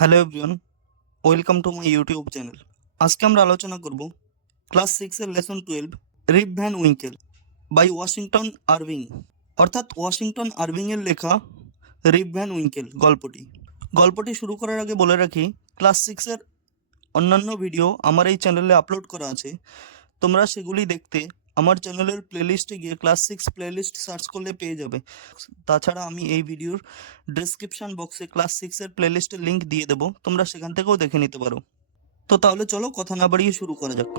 Hello everyone, welcome to my YouTube channel. আজকে আমরা আলোচনা করব ক্লাস 6 এর lesson 12 Rip Van Winkle by Washington Irving, অর্থাৎ ওয়াশিংটন আরভিং এর লেখা রিপ ভ্যান উইঙ্কেল গল্পটি শুরু করার আগে বলে রাখি, ক্লাস 6 এর অন্যান্য ভিডিও আমার এই চ্যানেলে আপলোড করা আছে। তোমরা সেগুলি দেখতে আমার চ্যানেলের প্লেলিস্টে গিয়ে ক্লাস 6 প্লেলিস্ট সার্চ করলে পেয়ে যাবে। তাছাড়া আমি এই ভিডিওর ডেসক্রিপশন বক্সে ক্লাস 6 এর প্লেলিস্টের লিংক দিয়ে দেবো, তোমরা সেখান থেকেও দেখে নিতে পারো। তো তাহলে চলো কথা না বাড়িয়ে শুরু করা যাক।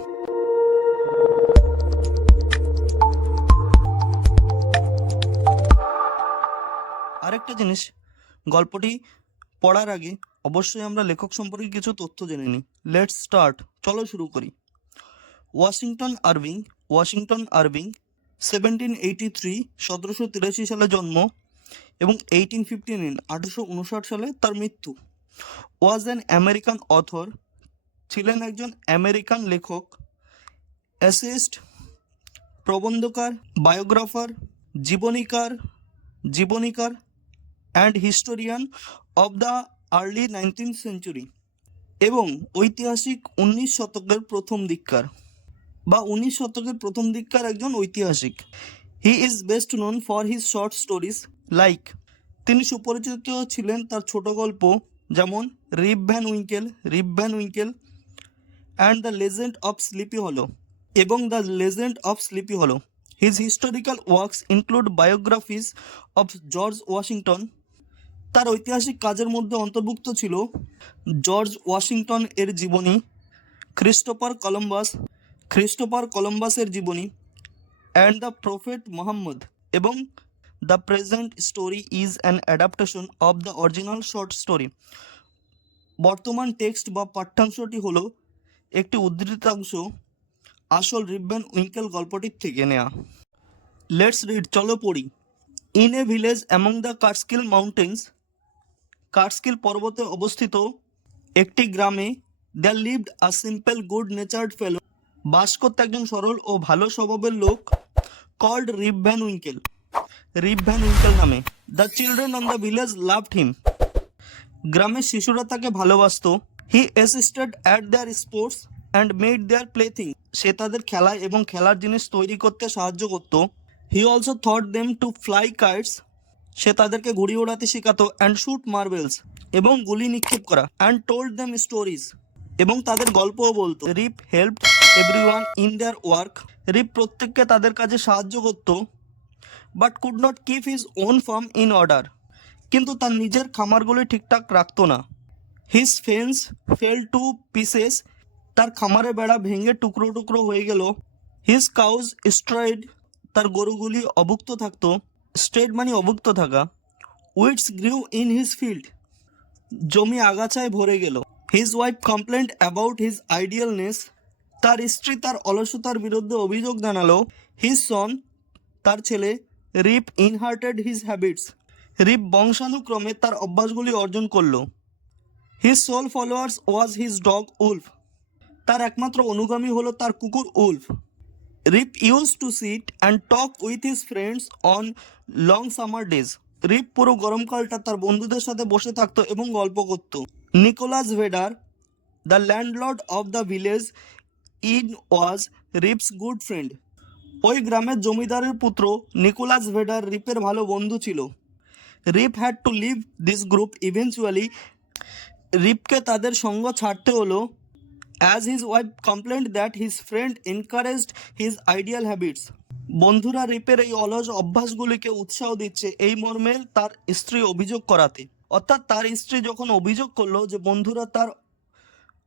আরেকটা জিনিস, গল্পটি পড়ার আগে অবশ্যই আমরা লেখক সম্পর্কে কিছু তথ্য জেনে নিই। লেটস স্টার্ট, চলো শুরু করি। ওয়াশিংটন আরভিং 1783 1783 সালে জন্ম এবং 1859 1859 সালে তার মৃত্যু। ওয়াজ অ্যান আমেরিকান অথর, ছিলেন একজন আমেরিকান লেখক, অ্যাসেইস্ট, প্রবন্ধকার, বায়োগ্রাফার, জীবনীকার and historian of the early 19th century এবং ঐতিহাসিক 19 শতকের প্রথম দিককার একজন ঐতিহাসিক। He is best known for his short stories like, তিনি সুপরিচিত ছিলেন তার ছোট গল্প যেমন Rip Van Winkle and the legend of Sleepy Hollow his historical works include biographies of George Washington. তার ঐতিহাসিক কাজের মধ্যে অন্তর্ভুক্ত ছিল জর্জ ওয়াশিংটন এর জীবনী, ক্রিস্টোফার কলম্বাসের জীবনী, অ্যান্ড দ্য প্রফেট মোহাম্মদ, এবং the present story is an adaptation of the original short story. বর্তমান টেক্সট বা পাঠ্যাংশটি হলো একটি উদ্ধৃতাংশ আসল রিপ ভ্যান উইঙ্কেল গল্পটির থেকে নেয়া। লেটস রিড, চলো পড়ি। In a village among the Catskill mountains, Catskill পর্বতে অবস্থিত একটি গ্রামে, the lived a simple good natured fellow, বাস করতে একজন সরল ও ভালো স্বভাবের লোক, কল্ড রিপ ভ্যান উইঙ্কেল নামে। The children on the village loved him, গ্রামের শিশুরা তাকে ভালোবাসত। He assisted at their sports and made their plaything, সে তাদের খেলায় এবং খেলার জিনিস তৈরি করতে সাহায্য করত। He also thought them to fly kites, সে তাদেরকে ঘুড়ি ওড়াতে শেখাতো। অ্যান্ড শুট মার্বেলস, এবং গুলি নিক্ষেপ করা। অ্যান্ড টোল্ড দেম স্টোরিজ, এবং তাদের গল্পও বলতো। Rip helped everyone in their work, Rip প্রত্যেককে তাদের কাজে সাহায্য করত। But could not keep his own farm in order, কিন্তু তার নিজের খামারগুলি ঠিকঠাক রাখতো না। His fence fell to pieces, তার খামারের বেড়া ভেঙে টুকরো টুকরো হয়ে গেল। হিজ কাউজ স্ট্রেড, তার গরুগুলি অভুক্ত থাকতো। স্ট্রেড মানে অভুক্ত থাকা। Weeds grew in his field, জমি আগাছায় ভরে গেল। His wife complained about his idleness, তার স্ত্রী তার অলসতার বিরুদ্ধে অভিযোগ জানালো। হিজ সন, তার ছেলে, রিপ ইনহার্টেড হিজ হ্যাবিটস, রিপ বংশানুক্রমে তার অভ্যাসগুলি অর্জন করল। His sole followers was his dog Wolf, তার একমাত্র অনুগামী হলো তার কুকুর Wolf. Rip use to sit and talk with his friends on long summer days, Rip পুরো গরমকালটা তার বন্ধুদের সাথে বসে থাকতো এবং গল্প করত। Nicholas Vedder, the landlord of the village inn was Rip's good friend, ওই গ্রামের জমিদারের পুত্র নিকোলাস ভেডার রিপের ভালো বন্ধু ছিল। Rip had to leave this group eventually, রিপকে তাদের সঙ্গ ছাড়তে হলো। As his wife complained that his friend encouraged his ideal habits, বন্ধুরা রিপের এই অলস অভ্যাসগুলিকে উৎসাহ দিচ্ছে এই মর্মে তার স্ত্রী অভিযোগ করাতে। অর্থাৎ তার স্ত্রী যখন অভিযোগ করলো যে বন্ধুরা তার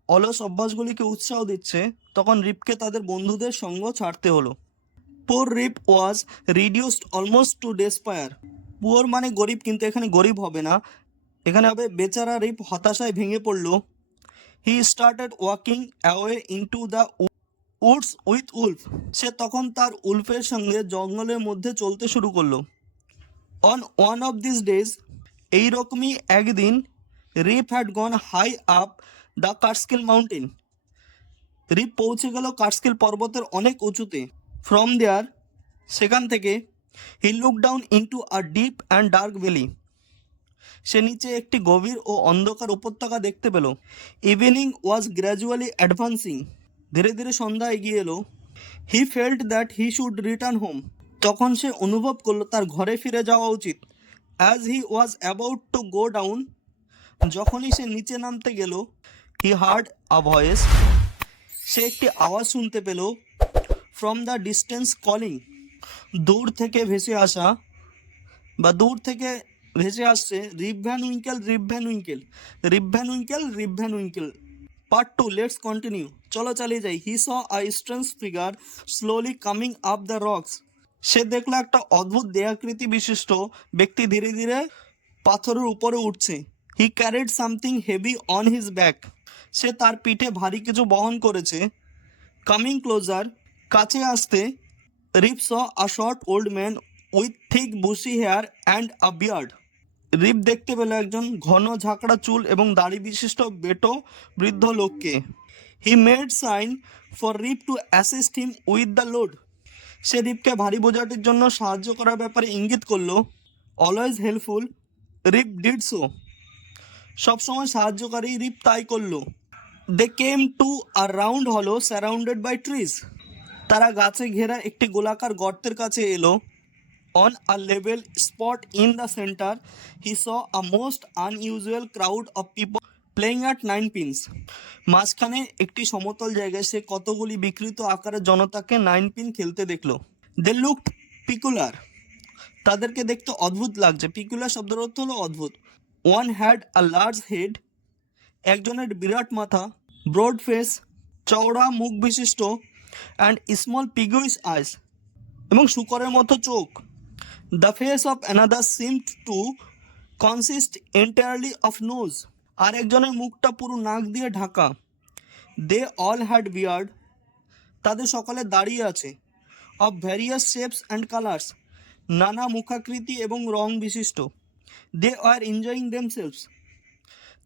অলস অভ্যাসগুলিকে উৎসাহ দিচ্ছে, তখন রিপকে তাদের বন্ধুদের সঙ্গ ছাড়তে হলো। Poor Rip was reduced almost to despair, poor মানে গরিব, কিন্তু এখানে গরিব হবে না, এখানে হবে বেচারা রিপ হতাশায় ভেঙে পড়ল। He started walking away into the woods with Wolf, সে তখন তার উলফের সঙ্গে জঙ্গলের মধ্যে চলতে শুরু করলো। On one of this days, এইরকমই একদিন, Rip had gone high up the Catskill mountain, Rip পৌঁছে গেল কাটস্কিল পর্বতের অনেক উঁচুতে। ফ্রম দেয়ার, সেখান থেকে, he look down into a deep and dark valley, সে নিচে একটি গভীর ও অন্ধকার উপত্যকা দেখতে পেল। ইভিনিং ওয়াজ গ্র্যাজুয়ালি অ্যাডভান্সিং, ধীরে ধীরে সন্ধ্যা এগিয়ে এলো। He felt that he should return home, তখন সে অনুভব করলো তার ঘরে ফিরে যাওয়া উচিত। As he was about to go down, যখনই সে নিচে নামতে গেল, হি হার্ড আ ভয়েস, সে একটি আওয়াজ শুনতে পেল। ফ্রম দ্য ডিস্টেন্স কলিং, দূর থেকে ভেসে আসা বা দূর থেকে ভেসে আসছে, Rip Van Winkle, Rip Van Winkle, Rip Van Winkle, Rip Van Winkle. Part 2, let's continue, চলো চালিয়ে যাই। He saw a strange figure slowly coming up the rocks, সে দেখলো একটা অদ্ভুত দেহাকৃতি বিশিষ্ট ব্যক্তি ধীরে ধীরে পাথরের উপরে উঠছে। He carried something heavy on his back, সে তার পিঠে ভারী কিছু বহন করেছে। কামিং ক্লোজার, কাছে আসতে, Rip saw a short old man with thick bushy hair and a beard, রিপ দেখতে পেল একজন ঘন ঝাঁকড়া চুল এবং দাড়ি বিশিষ্ট বেটো বৃদ্ধ লোককে। He made sign for Rip to assist him with the load, সে রিপকে ভারী বোঝাটির জন্য সাহায্য করার ব্যাপারে ইঙ্গিত করলো। Always helpful, Rip did so, সবসময় সাহায্যকারী, রিপ তাই করলো। They came to a round hollow surrounded by trees, তারা গাছে ঘেরা একটি গোলাকার গর্তের কাছে এলো। On a level spot in the centre he saw a most unusual crowd of people playing at nine pins, মাঝখানে একটি সমতল জায়গায় সে কতগুলি বিকৃত আকারের জনতাকে নাইন পিন খেলতে দেখলো। দে লুকড পিকুলার, তাদেরকে দেখতে অদ্ভুত লাগছে। পিকুলার শব্দের অর্থ হলো অদ্ভুত। One had a large head, একজনের বিরাট মাথা। ব্রড ফেস, চওড়া মুখ বিশিষ্ট। অ্যান্ড স্মল পিগুইস আইস, এবং শুকরের মতো চোখ। The face of another seemed to consist entirely of nose, আর একজনের মুখটা পুরো নাক দিয়ে ঢাকা। দে অল হ্যাড বিয়ার্ড, তাদের সকালে দাঁড়িয়ে আছে। Of various shapes and colours, নানা মুখাকৃতি এবং রং বিশিষ্ট। দে আর এনজয়িং দেমসেলভস,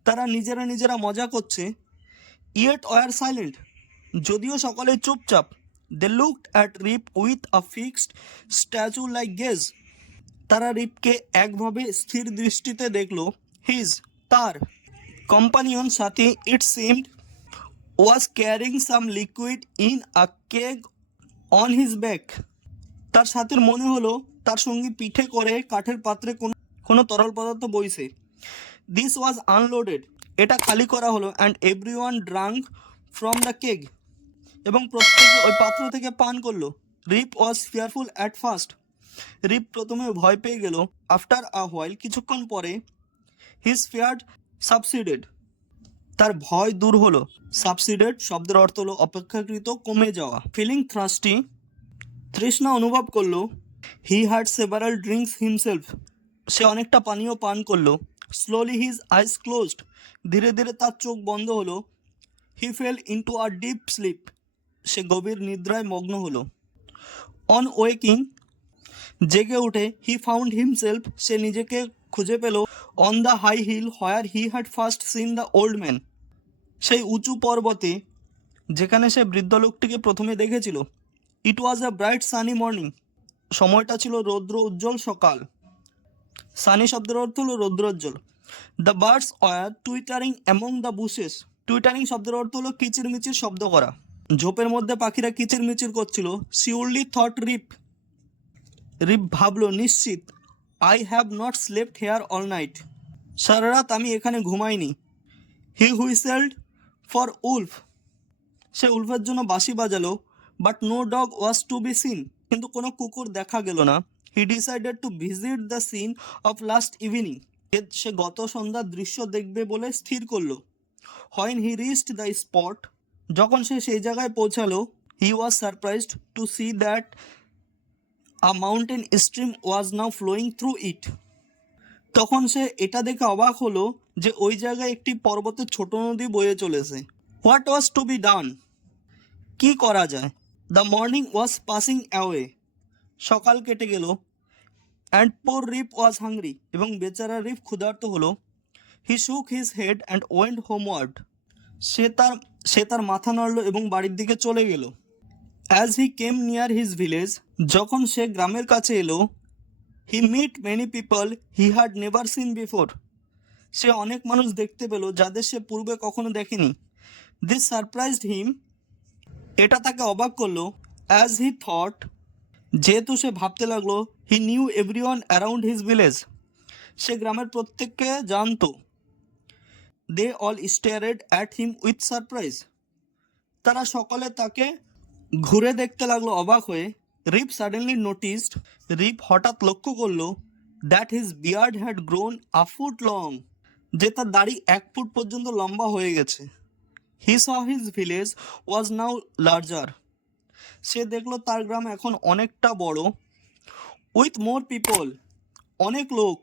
তারা নিজেরা নিজেরা মজা করছে। ইয়েট ওয়ার সাইলেন্ট, যদিও সকলে চুপচাপ। They looked at Rip with a fixed statue like gaze, তারা রিপকে একভাবে স্থির দৃষ্টিতে দেখল। হিজ, তার companion Sathi, it seemed was carrying some liquid in a keg on his back, তার সাথীর মনে হলো তার সঙ্গী পিঠে করে কাঠের পাত্রে কোনো তরল পদার্থ বইছে। দিস ওয়াজ আনলোডেড, এটা খালি করা হলো। And every one drank from the keg, এবং প্রত্যেকে ওই পাত্র থেকে পান করলো। Rip was fearful at first, Rip প্রথমে ভয় পেয়ে গেল। আফটার আ হোয়াইল, কিছুক্ষণ পরে, হিজ ফিয়ার্ড সাবসিডেড, তার ভয় দূর হলো। সাবসিডেড শব্দের অর্থ হলো অপেক্ষাকৃত কমে যাওয়া। ফিলিং থ্রাস্টি, তৃষ্ণা অনুভব করলো। He had several drinks himself, সে অনেকটা পানীয় পান করলো। স্লোলি হিজ আইস ক্লোজড, ধীরে ধীরে তার চোখ বন্ধ হলো। He fell into a deep sleep, সে গভীর নিদ্রায় মগ্ন হলো। অন ওয়েকিং, জেগে উঠে, হি ফাউন্ড হিমসেলফ, সে নিজেকে খুঁজে পেল। On the high hill where he had first seen the old man, সেই উঁচু পর্বতে যেখানে সে বৃদ্ধ লোকটিকে প্রথমে দেখেছিল। It was a bright sunny morning, সময়টা ছিল রৌদ্র উজ্জ্বল সকাল। সানি শব্দের অর্থ হলো রৌদ্রোজ্জ্বল। The birds were twittering among the bushes, twittering শব্দের অর্থ হলো কিচিরমিচির শব্দ করা। ঝোপের মধ্যে পাখিরা কিচিরমিচির করছিল। শিওরলি থট রিপ, রিপ ভাবল নিশ্চিত। I have not slept here all night, সারা রাত আমি এখানে ঘুমাইনি। হি হুইসেলড ফর উলফ, সে উলফের জন্য বাঁশি বাজালো। But no dog was to be seen, কিন্তু কোনো কুকুর দেখা গেল না। He decided to visit the scene of last evening, সে গত সন্ধ্যার দৃশ্য দেখবে বলে স্থির করলো। When he reached the spot, যখন সে সেই জায়গায় পৌঁছালো, he was surprised to see that a mountain stream was now flowing through it, তখন সে এটা দেখে অবাক হলো যে ওই জায়গায় একটি পর্বতের ছোট নদী বয়ে চলেছে। What was to be done, কি করা যায়? The morning was passing away, সকাল কেটে গেল। And poor Rip was hungry, এবং বেচারা রিপ ক্ষুধার্ত হলো। He shook his head and went homeward, সে তার মাথা নাড়ল এবং বাড়ির দিকে চলে গেল। As he came near his village, যখন সে গ্রামের কাছে এলো, he met many people he had never seen before, সে অনেক মানুষ দেখতে পেল যাদের সে পূর্বে কখনো দেখেনি। দিস সারপ্রাইজড হিম, এটা তাকে অবাক করলো। অ্যাজ হি থট, যেহেতু সে ভাবতে লাগলো, he knew everyone around his village, সে গ্রামের প্রত্যেককে জানতো। They all stared at him with surprise, তারা সকলে তাকে ঘুরে দেখতে লাগলো অবাক হয়ে। রিপ সাডেনলি নোটিসড, রিপ হঠাৎ লক্ষ্য করলো that his beard had grown a foot long, যে তার দাড়ি 1 ফুট পর্যন্ত লম্বা হয়ে গেছে। He saw his village was now larger, সে দেখলো তার গ্রাম এখন অনেকটা বড়। উইথ মোর পিপল, অনেক লোক।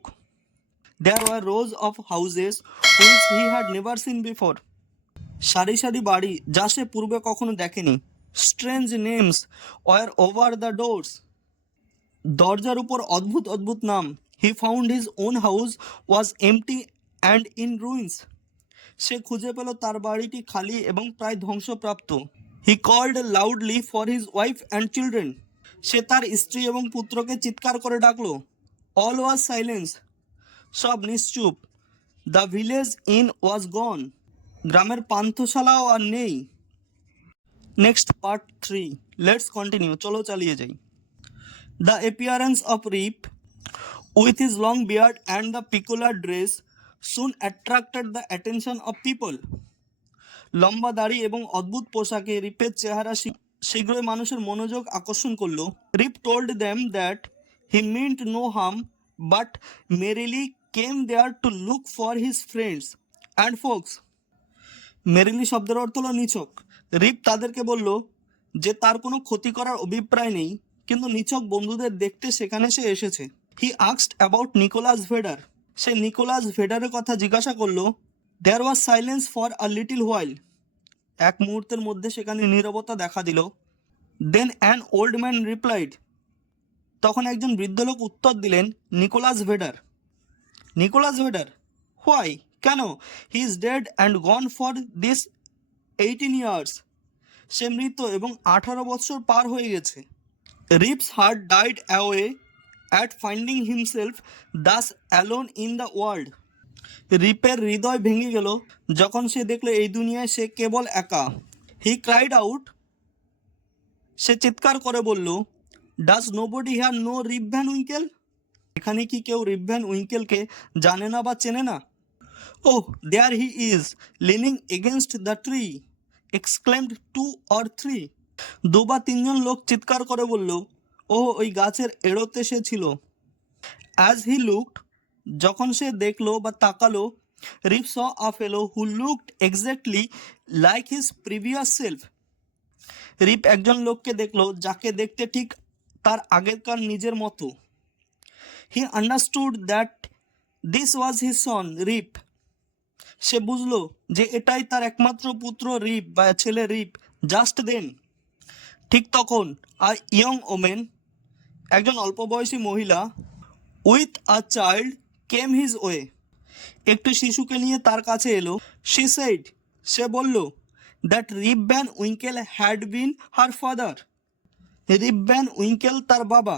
There were rows of houses which he had never seen before, সারি সারি বাড়ি যা সে পূর্বে কখনো দেখেনি। Strange names were over the doors, দরজার উপর অদ্ভুত অদ্ভুত নাম। He found his own house was empty and in ruins, সে খুঁজে পেল তার বাড়িটি খালি এবং প্রায় ধ্বংসপ্রাপ্ত। He called loudly for his wife and children, সে তার স্ত্রী এবং পুত্রকে চিৎকার করে ডাকলো। অল ওয়াজ সাইলেন্স, সব নিশ্চুপ। দ্য ভিলেজ ইন ওয়াজ গন, গ্রামের পান্থশালাও আর নেই। নেক্সট পার্ট 3, লেটস কন্টিনিউ, চলো চালিয়ে যাই। The appearance of Rip with his long beard and the peculiar dress soon attracted the attention of people, লম্বা দাড়ি এবং অদ্ভুত পোশাকে রিপের চেহারা শীঘ্রই মানুষের মনোযোগ আকর্ষণ করলো। Rip told them that he meant no harm but merrily came there to look for his friends and folks, merrily শব্দের অর্থ হলো নিছক। রিপ তাদেরকে বলল যে তার কোনো ক্ষতি করার অভিপ্রায় নেই, কিন্তু নিছক বন্ধুদের দেখতে সেখানে সে এসেছে। He asked about Nicholas Vedder, সে নিকোলাস ভেডারের কথা জিজ্ঞাসা করলো। There was silence for a little while, এক মুহূর্তের মধ্যে সেখানে নীরবতা দেখা দিল। Then an old man replied, তখন একজন বৃদ্ধ লোক উত্তর দিলেন, Nicholas Vedder, Nicholas Vedder, why, কেন? He is dead and gone for this 18 years, সে মৃত এবং 18 বছর পার হয়ে গেছে। Rip's heart died away at finding himself Das alone in the world, রিপের হৃদয় ভেঙে গেল যখন সে দেখলো এই দুনিয়ায় সে কেবল একা। হি ক্রাইড আউট, সে চিৎকার করে বলল, does nobody here know Rip Van Winkle, এখানে কি কেউ রিপ ভ্যান উইঙ্কেলকে জানে না বা চেনে না? Oh, there he is leaning against the tree, exclaimed 2 or 3, 2 বা 3 জন লোক চিৎকার করে বলল, ও ওই গাছের এড়োতে সে ছিল। অ্যাজ হি লুকড, যখন সে দেখলো বা তাকালো, Rip saw a fellow who looked exactly like his previous self, Rip একজন লোককে দেখলো যাকে দেখতে ঠিক তার আগেরকার নিজের মতো। He understood that this was his son Rip, সে বুঝলো যে এটাই তার একমাত্র পুত্র রিপ বা ছেলে রিপ। জাস্ট দেন, ঠিক তখন, আ ইয়ং ওমেন, একজন অল্প বয়সী মহিলা, with a child came his way, একটি শিশুকে নিয়ে তার কাছে এলো। শি সেড, সে বলল, that rib Van Winkel had been her father, rib Van Winkel তার বাবা।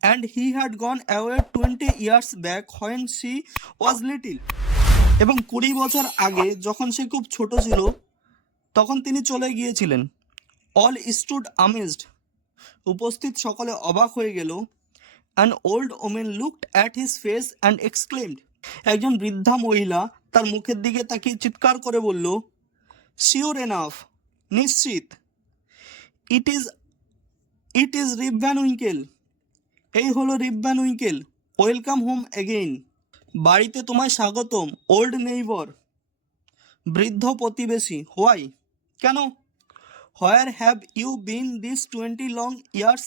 And he had gone away 20 years back when she was little, এবং 20 বছর আগে যখন সে খুব ছোট ছিল তখন তিনি চলে গিয়েছিলেন। অল স্টুড আমেজড, উপস্থিত সকলে অবাক হয়ে গেল। An old women looked at his face and exclaimed, একজন বৃদ্ধা মহিলা তার মুখের দিকে তাকিয়ে চিৎকার করে বলল, শিওর এনাফ, নিশ্চিত, it is Rip Van Winkle, এই হলো Rip Van Winkle. Welcome home again, বাড়িতে তোমায় স্বাগতম। ওল্ড নেইবর, বৃদ্ধ প্রতিবেশী। হোয়াই, কেন? Where have you been this 20 long years,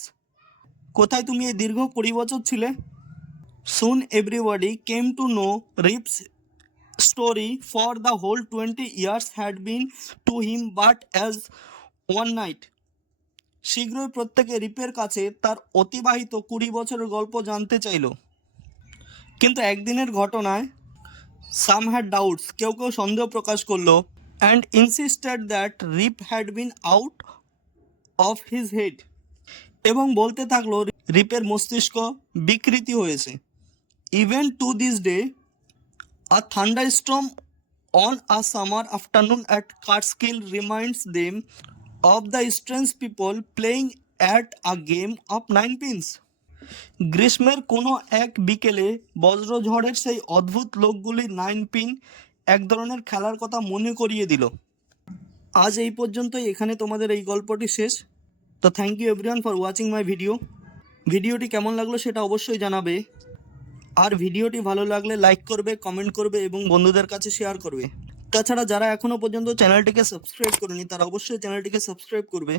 কোথায় তুমি এই দীর্ঘ 20 বছর ছিলে? Soon everybody came to know Rip's story, for the whole 20 years had been to him but as one night, শীঘ্রই প্রত্যেকে রিপের কাছে তার অতিবাহিত 20 বছরের গল্প জানতে চাইল, কিন্তু একদিনের ঘটনায় সাম হ্যাড ডাউটস, কেউ কেউ সন্দেহ প্রকাশ করলো। And insisted that Rip had been out of his head, এবং বলতে থাকলো রিপের মস্তিষ্ক বিকৃতি হয়েছে। Even to this day, A thunderstorm on a summer afternoon at Catskill reminds them of the strange people playing at a game of nine pins. গ্রীষ্মের কোনো এক বিকেলে বজ্রঝড়ের সেই অদ্ভুত লোকগুলি নাইন পিন এক ধরনের খেলার কথা মনে করিয়ে দিল। আজ এই পর্যন্তই, এখানে তোমাদের এই গল্পটি শেষ। তো thank you everyone for watching my ভিডিওটি কেমন লাগলো সেটা অবশ্যই জানাবে। আর ভিডিওটি ভালো লাগলে লাইক করবে, কমেন্ট করবে এবং বন্ধুদের কাছে শেয়ার করবে। তাছাড়া যারা এখনও পর্যন্ত চ্যানেলটিকে সাবস্ক্রাইব করেনি তারা অবশ্যই চ্যানেলটিকে সাবস্ক্রাইব করবে,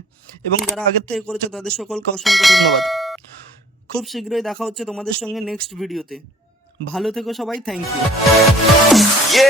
এবং যারা আগের থেকে করেছে তাদের সকলকে অসংখ্য ধন্যবাদ। খুব শীঘ্রই দেখা হচ্ছে তোমাদের সঙ্গে নেক্সট ভিডিওতে। ভালো থেকো সবাই, থ্যাংক ইউ।